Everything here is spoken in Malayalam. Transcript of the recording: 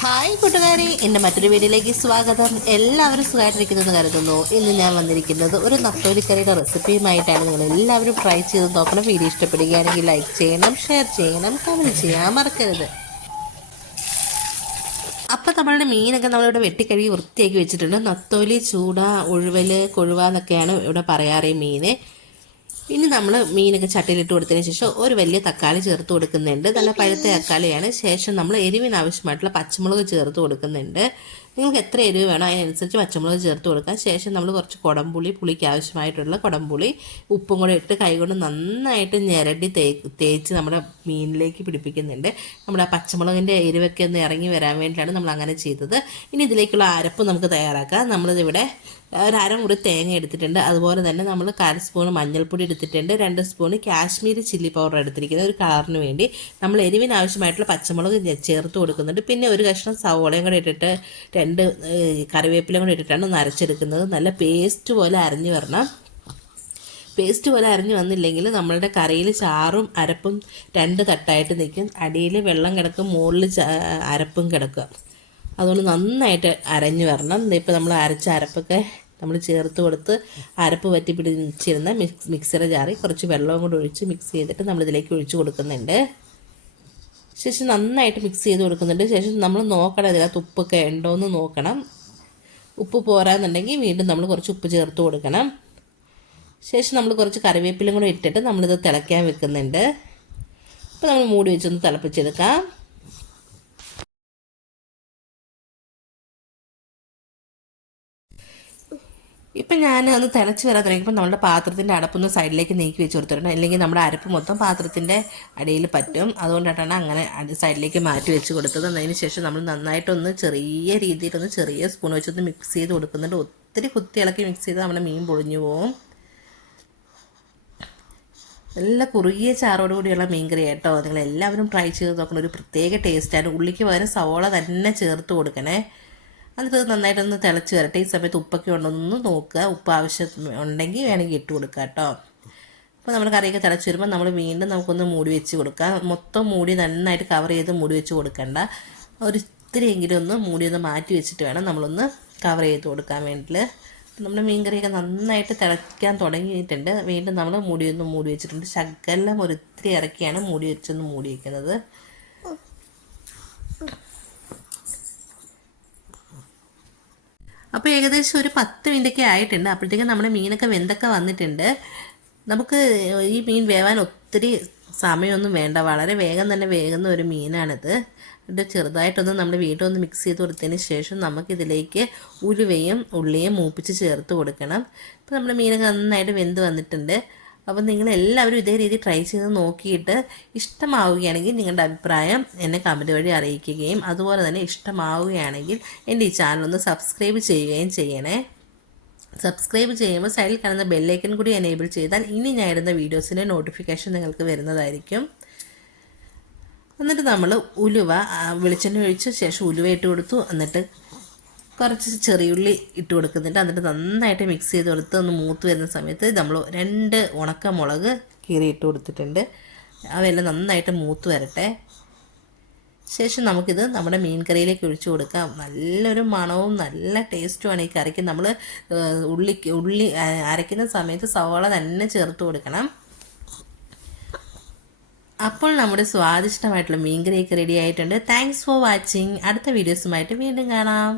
ഹായ് കൂട്ടുകാരെ എന്റെ മറ്റൊരു വീഡിയോയിലേക്ക് സ്വാഗതം. എല്ലാവരും സുഖമായിട്ടിരിക്കുന്നതെന്ന് കരുതുന്നു. ഇന്ന് ഞാൻ വന്നിരിക്കുന്നത് ഒരു നത്തോലിക്കറിയുടെ റെസിപ്പിയുമായിട്ടാണ്. നിങ്ങൾ എല്ലാവരും ട്രൈ ചെയ്ത് നോക്കണം. വീഡിയോ ഇഷ്ടപ്പെടുകയാണെങ്കിൽ ലൈക്ക് ചെയ്യണം ഷെയർ ചെയ്യണം കമന്റ് ചെയ്യാൻ മറക്കരുത്. അപ്പം നമ്മളുടെ മീനൊക്കെ നമ്മളിവിടെ വെട്ടിക്കഴുകി വൃത്തിയാക്കി വെച്ചിട്ടുണ്ട്. നത്തോലി ചൂട ഉഴുവൽ കൊഴുവ എന്നൊക്കെയാണ് ഇവിടെ പറയാറ് മീന്. ഇനി നമ്മൾ മീനൊക്കെ ചട്ടിയിലിട്ട് കൊടുത്തതിന് ശേഷം ഒരു വലിയ തക്കാളി ചേർത്ത് കൊടുക്കുന്നുണ്ട്. നല്ല പഴുത്ത തക്കാളിയാണ്. ശേഷം നമ്മൾ എരിവിന് ആവശ്യമായിട്ടുള്ള പച്ചമുളക് ചേർത്ത് കൊടുക്കുന്നുണ്ട്. നിങ്ങൾക്ക് എത്ര എരിവ് വേണോ അതിനനുസരിച്ച് പച്ചമുളക് ചേർത്ത് കൊടുക്കാം. ശേഷം നമ്മൾ കുറച്ച് കുടംപുളി പുളിക്ക് ആവശ്യമായിട്ടുള്ള കുടംപുളി ഉപ്പും കൂടെ ഇട്ട് കൈകൊണ്ട് നന്നായിട്ട് ഞെരടി തേ തേച്ച് നമ്മുടെ മീനിലേക്ക് പിടിപ്പിക്കുന്നുണ്ട്. നമ്മുടെ ആ പച്ചമുളകിന്റെ എരിവൊക്കെ ഒന്ന് ഇറങ്ങി വരാൻ വേണ്ടിയിട്ടാണ് നമ്മൾ അങ്ങനെ ചെയ്തത്. ഇനി ഇതിലേക്കുള്ള അരപ്പ് നമുക്ക് തയ്യാറാക്കാം. നമ്മളിതിവിടെ ഒരു അരമുറി തേങ്ങ എടുത്തിട്ടുണ്ട്. അതുപോലെ തന്നെ നമ്മൾ കാൽ സ്പൂൺ മഞ്ഞൾപ്പൊടി എടുത്തിട്ടുണ്ട്. രണ്ട് സ്പൂൺ കാശ്മീരി ചില്ലി പൗഡർ എടുത്തിരിക്കുന്നത് ഒരു കളറിന് വേണ്ടി. നമ്മൾ എരിവിന് ആവശ്യമായിട്ടുള്ള പച്ചമുളക് ചേർത്ത് കൊടുക്കുന്നുണ്ട്. പിന്നെ ഒരു കഷ്ണം സവോളയും കൂടെ ഇട്ടിട്ട് രണ്ട് കറിവേപ്പിലയും കൂടെ ഇട്ടിട്ടാണ് ഒന്ന് അരച്ചെടുക്കുന്നത്. നല്ല പേസ്റ്റ് പോലെ അരഞ്ഞു വരണം. പേസ്റ്റ് പോലെ അരഞ്ഞു വന്നില്ലെങ്കിൽ നമ്മളുടെ കറിയിൽ ചാറും അരപ്പും രണ്ട് തട്ടായിട്ട് നിൽക്കും. അടിയിൽ വെള്ളം കിടക്കും മുകളിൽ അരപ്പും കിടക്കുക അതുകൊണ്ട് നന്നായിട്ട് അരഞ്ഞു വരണം. ഇപ്പോൾ നമ്മൾ അരച്ച അരപ്പൊക്കെ നമ്മൾ ചേർത്ത് കൊടുത്ത് അരപ്പ് വറ്റി പിടിച്ചിരുന്ന മിക്സ് മിക്സറെ ജാറി കുറച്ച് വെള്ളവും കൂടി ഒഴിച്ച് മിക്സ് ചെയ്തിട്ട് നമ്മളിതിലേക്ക് ഒഴിച്ചു കൊടുക്കുന്നുണ്ട്. ശേഷം നന്നായിട്ട് മിക്സ് ചെയ്ത് കൊടുക്കുന്നുണ്ട്. ശേഷം നമ്മൾ നോക്കണം ഇതിനകത്ത് ഉപ്പൊക്കെ ഉണ്ടോ എന്ന് നോക്കണം. ഉപ്പ് പോരാന്നുണ്ടെങ്കിൽ വീണ്ടും നമ്മൾ കുറച്ച് ഉപ്പ് ചേർത്ത് കൊടുക്കണം. ശേഷം നമ്മൾ കുറച്ച് കറിവേപ്പിലും കൂടെ ഇട്ടിട്ട് നമ്മളിത് തിളയ്ക്കാൻ വെക്കുന്നുണ്ട്. അപ്പോൾ നമ്മൾ മൂടി വെച്ചൊന്ന് തിളപ്പിച്ചെടുക്കാം. ഇപ്പം ഞാൻ ഒന്ന് തിളച്ച് വരാൻ തുടങ്ങിയപ്പോൾ നമ്മുടെ പാത്രത്തിന്റെ അടപ്പൊന്ന് സൈഡിലേക്ക് നീക്കി വെച്ച് കൊടുത്തിട്ടുണ്ട് അല്ലെങ്കിൽ നമ്മുടെ അരപ്പ് മൊത്തം പാത്രത്തിന്റെ അടിയിൽ പറ്റും. അതുകൊണ്ടാണ് അങ്ങനെ സൈഡിലേക്ക് മാറ്റി വെച്ച് കൊടുത്തത്. അതിന് ശേഷം നമ്മൾ നന്നായിട്ടൊന്ന് ചെറിയ രീതിയിലൊന്ന് ചെറിയ സ്പൂൺ വെച്ചൊന്ന് മിക്സ് ചെയ്ത് കൊടുക്കുന്നുണ്ട്. ഒത്തിരി കുത്തി ഇളക്കി മിക്സ് ചെയ്ത് നമ്മുടെ മീൻ പൊളിഞ്ഞു പോവും. നല്ല കുറുകിയ ചാറോട് കൂടിയുള്ള മീൻകറി കേട്ടോ. നിങ്ങൾ എല്ലാവരും ട്രൈ ചെയ്ത് നോക്കണം. ഒരു പ്രത്യേക ടേസ്റ്റാണ് ഉള്ളിക്ക് പകരം സവോള തന്നെ ചേർത്ത് കൊടുക്കണേ. എന്നിട്ട് നന്നായിട്ടൊന്ന് തിളച്ച് വരട്ടെ. ഈ സമയത്ത് ഉപ്പൊക്കെ ഉണ്ടോന്ന് നോക്കുക. ഉപ്പ് ആവശ്യം ഉണ്ടെങ്കിൽ വേണമെങ്കിൽ ഇട്ട് കൊടുക്കുക കേട്ടോ. അപ്പോൾ നമ്മുടെ കറിയൊക്കെ തിളച്ച് വരുമ്പോൾ നമ്മൾ വീണ്ടും നമുക്കൊന്ന് മൂടി വെച്ച് കൊടുക്കാം മൊത്തം മൂടി നന്നായിട്ട് കവർ ചെയ്ത് മൂടി വെച്ച് കൊടുക്കണ്ട. ഒരു ഇത്തിരിയെങ്കിലും ഒന്ന് മൂടി ഒന്ന് മാറ്റി വെച്ചിട്ട് വേണം നമ്മളൊന്ന് കവർ ചെയ്ത് കൊടുക്കാൻ വേണ്ടിയിട്ട്. നമ്മുടെ മീൻകറിയൊക്കെ നന്നായിട്ട് തിളയ്ക്കാൻ തുടങ്ങിയിട്ടുണ്ട്. വീണ്ടും നമ്മൾ മൂടി ഒന്ന് മൂടി വെച്ചിട്ടുണ്ട്. ശകലം ഒരു ഇത്തിരി ഇറക്കിയാണ് മൂടി വെച്ചൊന്ന് മൂടി വയ്ക്കുന്നത് അപ്പോൾ ഏകദേശം ഒരു പത്ത് മിനിറ്റൊക്കെ ആയിട്ടുണ്ട്. അപ്പോഴത്തേക്കും നമ്മുടെ മീനൊക്കെ വെന്തൊക്കെ വന്നിട്ടുണ്ട്. നമുക്ക് ഈ മീൻ വേവാൻ ഒത്തിരി സമയമൊന്നും വേണ്ട. വളരെ വേഗം തന്നെ വേകുന്ന ഒരു മീനാണിത്. ഇത് ചെറുതായിട്ടൊന്ന് നമ്മൾ വീട്ടിലൊന്ന് മിക്സ് ചെയ്ത് കൊടുത്തതിന് ശേഷം നമുക്കിതിലേക്ക് ഉലുവയും ഉള്ളിയും മൂപ്പിച്ച് ചേർത്ത് കൊടുക്കണം. ഇപ്പോൾ നമ്മുടെ മീനൊക്കെ നന്നായിട്ട് വെന്ത് വന്നിട്ടുണ്ട്. അപ്പോൾ നിങ്ങളെല്ലാവരും ഇതേ രീതി ട്രൈ ചെയ്ത് നോക്കിയിട്ട് ഇഷ്ടമാവുകയാണെങ്കിൽ നിങ്ങളുടെ അഭിപ്രായം എന്നെ കമന്റ് വഴി അറിയിക്കുകയും അതുപോലെ തന്നെ ഇഷ്ടമാവുകയാണെങ്കിൽ എന്റെ ഈ ചാനൽ ഒന്ന് സബ്സ്ക്രൈബ് ചെയ്യുകയും ചെയ്യണേ. സബ്സ്ക്രൈബ് ചെയ്യുമ്പോൾ സൈഡിൽ കാണുന്ന ബെല്ലൈക്കൻ കൂടി എനേബിൾ ചെയ്താൽ ഇനി ഞാൻ ഇടുന്ന വീഡിയോസിന്റെ നോട്ടിഫിക്കേഷൻ നിങ്ങൾക്ക് വരുന്നതായിരിക്കും. എന്നിട്ട് നമ്മൾ ഉലുവ വെളിച്ചെണ്ണ ഒഴിച്ച ശേഷം ഉലുവ ഇട്ട് കൊടുത്തു. എന്നിട്ട് കുറച്ച് ചെറിയുള്ളി ഇട്ട് കൊടുക്കുന്നുണ്ട്. എന്നിട്ട് നന്നായിട്ട് മിക്സ് ചെയ്ത് കൊടുത്ത് ഒന്ന് മൂത്ത് വരുന്ന സമയത്ത് നമ്മൾ രണ്ട് ഉണക്ക മുളക് കീറി ഇട്ട് കൊടുത്തിട്ടുണ്ട്. അവയെല്ലാം നന്നായിട്ട് മൂത്ത് വരട്ടെ. ശേഷം നമുക്കിത് നമ്മുടെ മീൻ കറിയിലേക്ക് ഒഴിച്ചു കൊടുക്കാം. നല്ലൊരു മണവും നല്ല ടേസ്റ്റുമാണ് ഈ കറിക്ക്. നമ്മൾ ഉള്ളി ഉള്ളി അരയ്ക്കുന്ന സമയത്ത് സവാള തന്നെ ചേർത്ത് കൊടുക്കണം. അപ്പോൾ നമ്മുടെ സ്വാദിഷ്ടമായിട്ടുള്ള മീൻ കറിയൊക്കെ റെഡി ആയിട്ടുണ്ട്. താങ്ക്സ് ഫോർ വാച്ചിങ് അടുത്ത വീഡിയോസുമായിട്ട് വീണ്ടും കാണാം.